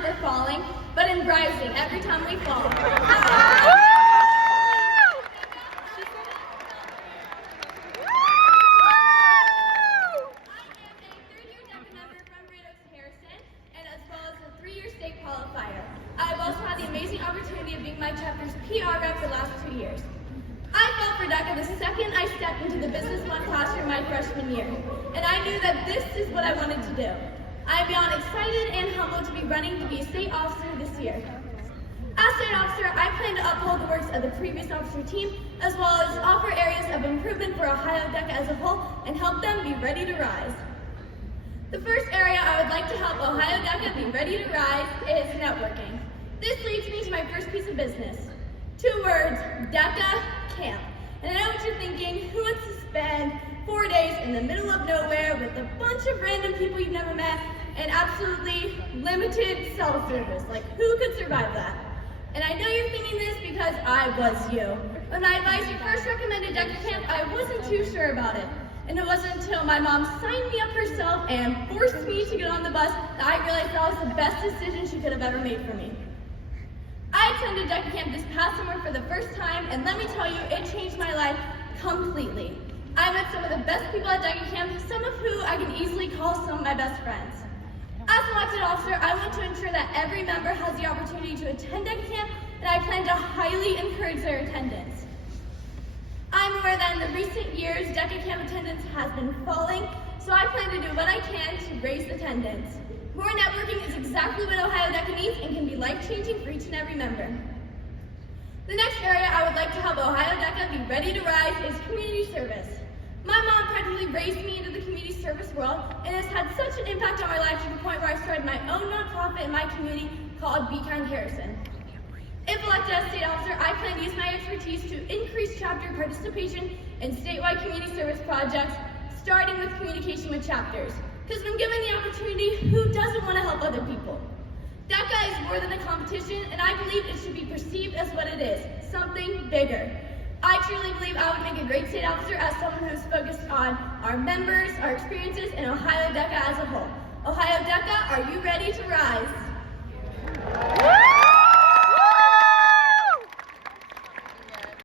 never falling, but in rising every time we fall. I've also had the amazing opportunity of being my chapter's PR rep for the last 2 years. I fell for DECA the second I stepped into the business one classroom my freshman year, and I knew that this is what I wanted to do. I am beyond excited and humbled to be running to be a state officer this year. As state officer, I plan to uphold the works of the previous officer team, as well as offer areas of improvement for Ohio DECA as a whole and help them be ready to rise. The first area I would like to help Ohio DECA be ready to rise is networking. This leads me to my first piece of business. 2 words, DECA Camp. And I know what you're thinking, who wants to spend 4 days in the middle of nowhere with a bunch of random people you've never met and absolutely limited cell service? Like, who could survive that? And I know you're thinking this because I was you. When my advisor first recommended DECA Camp, I wasn't too sure about it. And it wasn't until my mom signed me up herself and forced me to get on the bus that I realized that was the best decision she could have ever made for me. I attended DECA Camp this past summer for the first time, and let me tell you, it changed my life completely. I met some of the best people at DECA Camp, some of who I can easily call some of my best friends. As an elected officer, I want to ensure that every member has the opportunity to attend DECA Camp, and I plan to highly encourage their attendance. I'm aware that in the recent years, DECA Camp attendance has been falling, so I plan to do what I can to raise attendance. More networking is exactly what Ohio DECA needs and can be life-changing for each and every member. The next area I would like to help Ohio DECA be ready to rise is community service. My mom practically raised me into the community service world and has had such an impact on my life to the point where I started my own nonprofit in my community called Be Kind Harrison. If elected as state officer, I plan to use my expertise to increase chapter participation in statewide community service projects, starting with communication with chapters. Because when given the opportunity, who doesn't want to help other people? DECA is more than a competition, and I believe it should be perceived as what it is, something bigger. I truly believe I would make a great state officer as someone who is focused on our members, our experiences, and Ohio DECA as a whole. Ohio DECA, are you ready to rise?